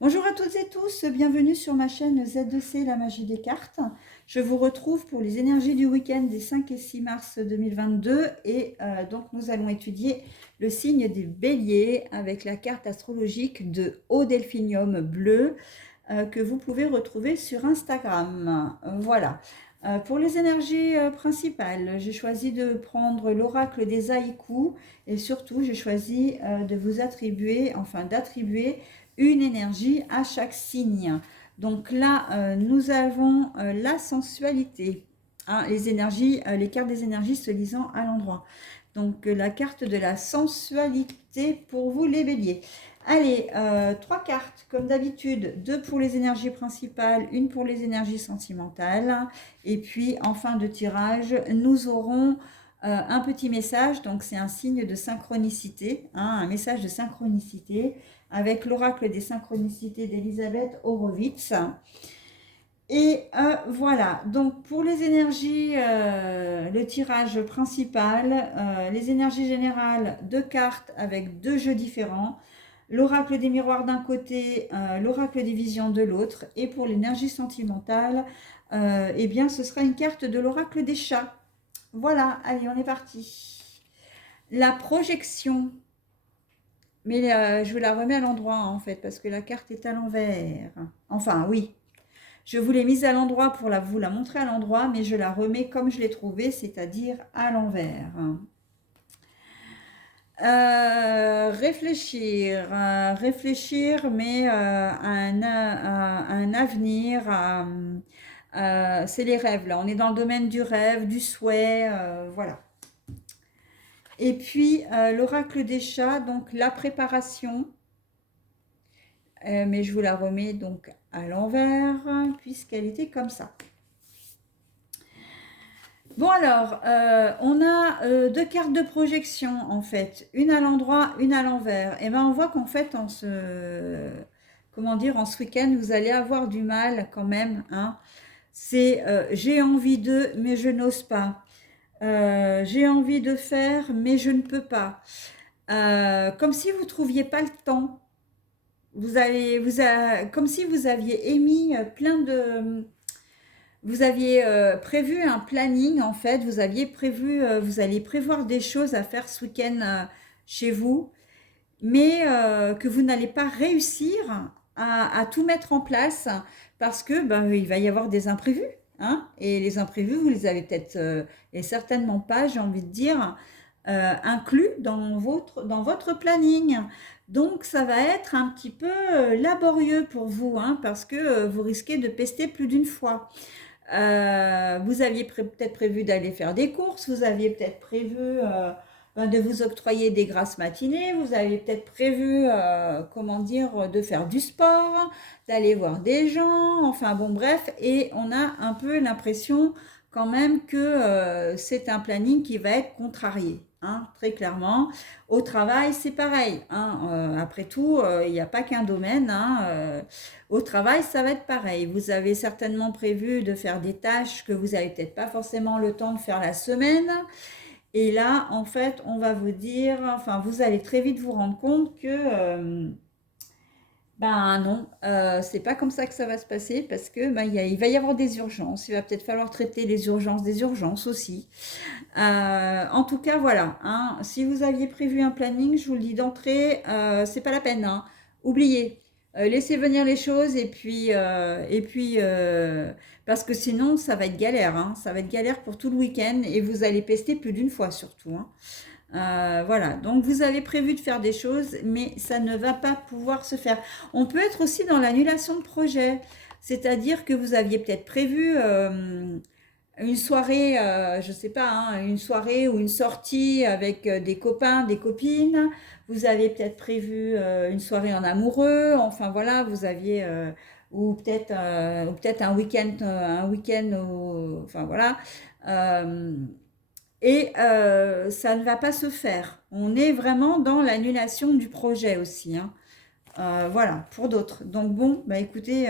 Bonjour à toutes et tous, bienvenue sur ma chaîne Z2C, la magie des cartes. Je vous retrouve pour les énergies du week-end des 5 et 6 mars 2022 et donc nous allons étudier le signe des béliers avec la carte astrologique de Haut Delphinium bleu que vous pouvez retrouver sur Instagram. Voilà. Pour les énergies principales, j'ai choisi de prendre l'oracle des haïkus et surtout j'ai choisi de vous attribuer, d'attribuer une énergie à chaque signe. Donc là, nous avons la sensualité. Hein, les énergies, les cartes des énergies se lisant à l'endroit. Donc la carte de la sensualité pour vous les béliers. Allez, trois cartes comme d'habitude, deux pour les énergies principales, une pour les énergies sentimentales. Et puis en fin de tirage, nous aurons un petit message, donc c'est un signe de synchronicité, hein, un message de synchronicité avec l'oracle des synchronicités d'Elisabeth Horowitz. Et voilà, donc pour les énergies, le tirage principal, les énergies générales, deux cartes avec deux jeux différents, l'oracle des miroirs d'un côté, l'oracle des visions de l'autre, et pour l'énergie sentimentale, eh bien ce sera une carte de l'oracle des chats. Voilà, allez, on est parti. La projection, mais je vous la remets à l'endroit en fait, parce que la carte est à l'envers. Enfin, oui, je vous l'ai mise à l'endroit pour vous la montrer à l'endroit, mais je la remets comme je l'ai trouvée, c'est-à-dire à l'envers. Réfléchir, mais à un avenir, c'est les rêves là. On est dans le domaine du rêve, du souhait, voilà. Et puis l'oracle des chats, donc la préparation. Mais je vous la remets donc à l'envers, puisqu'elle était comme ça. Bon alors, on a deux cartes de projection en fait, une à l'endroit, une à l'envers. Et ben on voit qu'en fait, comment dire, en ce week-end, vous allez avoir du mal quand même. Hein. C'est j'ai envie de, mais je n'ose pas. J'ai envie de faire, mais je ne peux pas. Comme si vous trouviez pas le temps. Comme si vous aviez émis plein de, vous aviez prévu un planning en fait, vous aviez prévu, vous alliez prévoir des choses à faire ce week-end chez vous, mais que vous n'allez pas réussir à tout mettre en place parce que ben, il va y avoir des imprévus. Hein, et les imprévus, vous les avez peut-être, et certainement pas, j'ai envie de dire, inclus dans votre planning. Donc ça va être un petit peu laborieux pour vous, hein, parce que vous risquez de pester plus d'une fois. Vous aviez peut-être prévu d'aller faire des courses, vous aviez peut-être prévu de vous octroyer des grasses matinées, vous aviez peut-être prévu, comment dire, de faire du sport, d'aller voir des gens, enfin bon bref, et on a un peu l'impression quand même que c'est un planning qui va être contrarié. Hein, très clairement. Au travail, c'est pareil. Hein, après tout, il n'y a pas qu'un domaine. Hein, au travail, ça va être pareil. Vous avez certainement prévu de faire des tâches que vous n'avez peut-être pas forcément le temps de faire la semaine. Et là, en fait, on va vous dire, enfin, vous allez très vite vous rendre compte que, ben non, c'est pas comme ça que ça va se passer parce que ben, il va y avoir des urgences. Il va peut-être falloir traiter les urgences des urgences aussi. En tout cas, voilà. Hein, si vous aviez prévu un planning, je vous le dis d'entrée, c'est pas la peine. Hein, oubliez. Laissez venir les choses parce que sinon ça va être galère. Hein, ça va être galère pour tout le week-end et vous allez pester plus d'une fois surtout. Hein. Voilà, donc vous avez prévu de faire des choses, mais ça ne va pas pouvoir se faire. On peut être aussi dans l'annulation de projet, c'est-à-dire que vous aviez peut-être prévu une soirée, je sais pas, hein, une soirée ou une sortie avec des copains, des copines. Vous avez peut-être prévu une soirée en amoureux. Enfin voilà, vous aviez ou peut-être un week-end, enfin voilà. Euh, et ça ne va pas se faire. On est vraiment dans l'annulation du projet aussi. Hein. Voilà, pour d'autres. Donc bon, bah écoutez,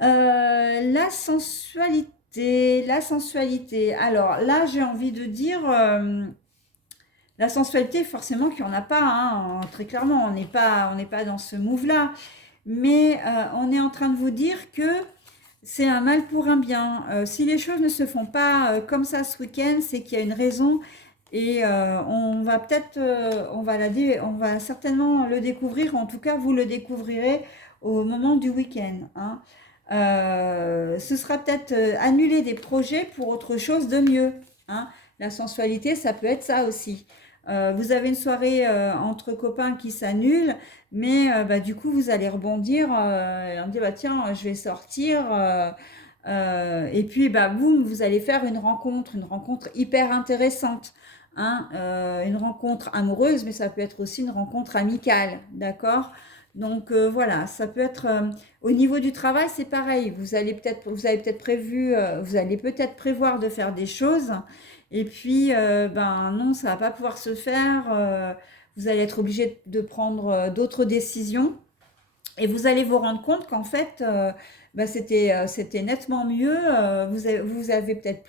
la sensualité, la sensualité. Alors là, j'ai envie de dire, La sensualité, forcément qu'il n'y en a pas, hein, très clairement, on n'est pas dans ce move-là. Mais on est en train de vous dire que c'est un mal pour un bien. Si les choses ne se font pas comme ça ce week-end, c'est qu'il y a une raison et on va peut-être, on va certainement le découvrir, en tout cas vous le découvrirez au moment du week-end, hein. Ce sera peut-être annuler des projets pour autre chose de mieux, hein. La sensualité, ça peut être ça aussi. Vous avez une soirée entre copains qui s'annule, mais bah, du coup, vous allez rebondir et on dit, bah, tiens, je vais sortir. Et puis, bah, vous allez faire une rencontre hyper intéressante, hein, une rencontre amoureuse, mais ça peut être aussi une rencontre amicale, d'accord? Donc voilà, ça peut être au niveau du travail, c'est pareil. Vous avez peut-être prévu, vous allez peut-être prévoir de faire des choses, et puis ben non, ça va pas pouvoir se faire. Vous allez être obligé de prendre d'autres décisions. Et vous allez vous rendre compte qu'en fait, bah, c'était nettement mieux. Vous avez peut-être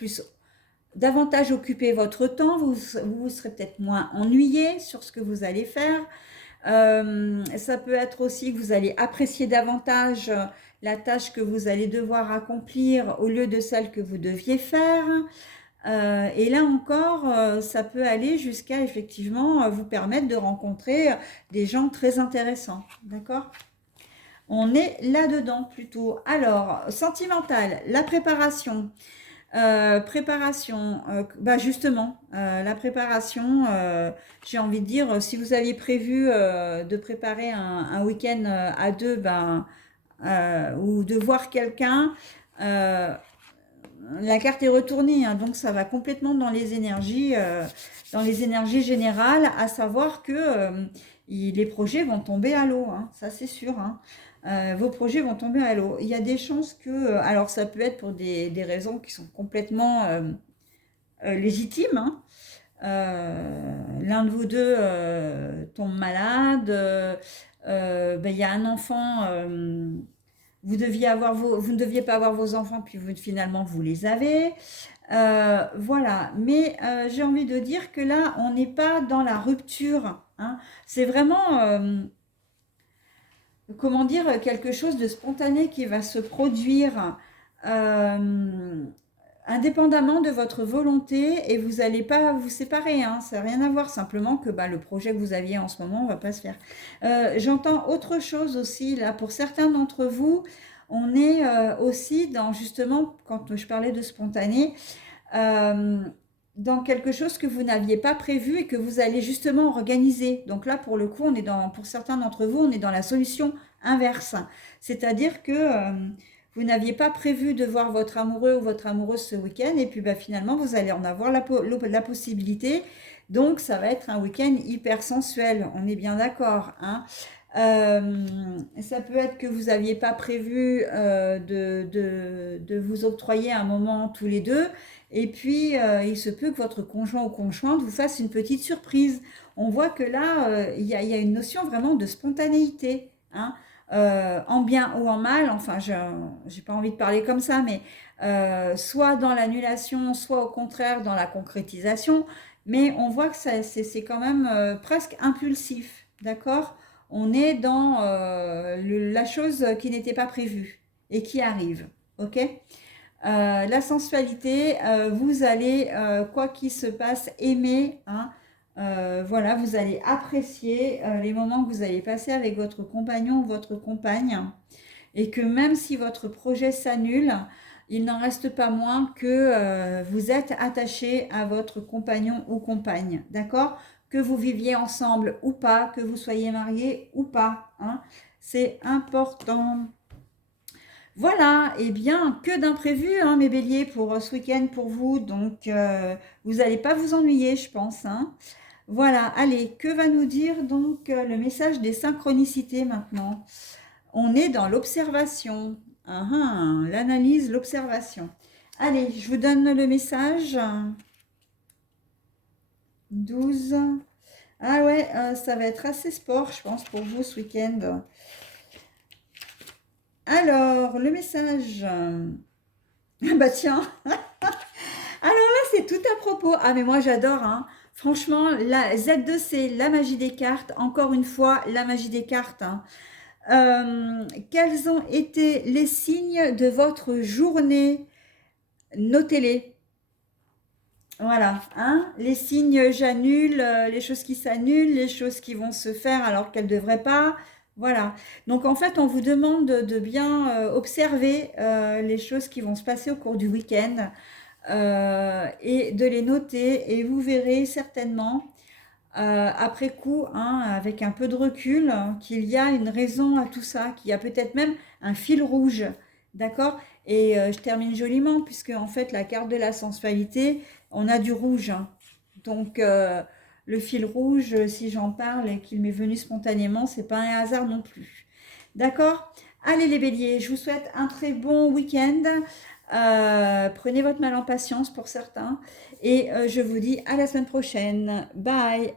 davantage occupé votre temps. Vous serez peut-être moins ennuyé sur ce que vous allez faire. Ça peut être aussi que vous allez apprécier davantage la tâche que vous allez devoir accomplir au lieu de celle que vous deviez faire. Et là encore, ça peut aller jusqu'à effectivement vous permettre de rencontrer des gens très intéressants. D'accord? On est là-dedans plutôt. Alors, sentimental, la préparation. Bah justement, la préparation, j'ai envie de dire, si vous aviez prévu de préparer un week-end à deux, ben, ou de voir quelqu'un, euh, la carte est retournée, hein, donc ça va complètement dans les énergies générales, à savoir que les projets vont tomber à l'eau, hein, ça c'est sûr, hein. Vos projets vont tomber à l'eau. Il y a des chances que, alors ça peut être pour des raisons qui sont complètement légitimes, hein. L'un de vous deux tombe malade, ben, il y a un enfant, vous ne deviez pas avoir vos enfants, puis finalement vous les avez. Voilà, mais j'ai envie de dire que là, on n'est pas dans la rupture, hein. C'est vraiment, comment dire, quelque chose de spontané qui va se produire euh, indépendamment de votre volonté et vous n'allez pas vous séparer, hein, ça n'a rien à voir, simplement que bah, le projet que vous aviez en ce moment ne va pas se faire. J'entends autre chose aussi, là, pour certains d'entre vous, on est aussi dans, justement, quand je parlais de spontané, euh, dans quelque chose que vous n'aviez pas prévu et que vous allez justement organiser. Donc là, pour le coup, pour certains d'entre vous, on est dans la solution inverse. C'est-à-dire que vous n'aviez pas prévu de voir votre amoureux ou votre amoureuse ce week-end et puis bah, finalement, vous allez en avoir la possibilité. Donc, ça va être un week-end hyper sensuel. On est bien d'accord, hein. Ça peut être que vous n'aviez pas prévu de vous octroyer un moment tous les deux. Et puis, il se peut que votre conjoint ou conjointe vous fasse une petite surprise. On voit que là, il y a une notion vraiment de spontanéité, hein. En bien ou en mal, enfin, je n'ai pas envie de parler comme ça, mais soit dans l'annulation, soit au contraire dans la concrétisation. Mais on voit que c'est quand même presque impulsif, d'accord? On est dans la chose qui n'était pas prévue et qui arrive, ok? La sensualité, vous allez, quoi qu'il se passe, aimer, hein. Voilà, vous allez apprécier les moments que vous allez passer avec votre compagnon ou votre compagne. Et que même si votre projet s'annule, il n'en reste pas moins que vous êtes attaché à votre compagnon ou compagne. D'accord? Que vous viviez ensemble ou pas, que vous soyez marié ou pas, hein. C'est important. Voilà, et bien, que d'imprévus, hein, mes béliers, pour ce week-end pour vous. Donc, vous n'allez pas vous ennuyer, je pense, hein. Voilà, allez, que va nous dire donc le message des synchronicités maintenant? On est dans l'observation. Ah, ah, l'analyse, l'observation. Allez, je vous donne le message. 12. Ah ouais, ça va être assez sport, je pense, pour vous ce week-end. Alors, le message. Ah bah tiens. Alors là, c'est tout à propos. Ah mais moi j'adore, hein. Franchement, la Z2C, la magie des cartes, encore une fois, la magie des cartes, hein. Quels ont été les signes de votre journée? Notez-les. Voilà, hein, les signes j'annule, les choses qui s'annulent, les choses qui vont se faire alors qu'elles ne devraient pas. Voilà. Donc en fait, on vous demande de bien observer les choses qui vont se passer au cours du week-end et de les noter. Et vous verrez certainement, après coup, hein, avec un peu de recul, qu'il y a une raison à tout ça, qu'il y a peut-être même un fil rouge. D'accord? Et je termine joliment, puisque en fait, la carte de la sensualité, on a du rouge, hein. Donc, le fil rouge, si j'en parle et qu'il m'est venu spontanément, c'est pas un hasard non plus. D'accord? Allez les béliers, je vous souhaite un très bon week-end. Prenez votre mal en patience pour certains. Et je vous dis à la semaine prochaine. Bye!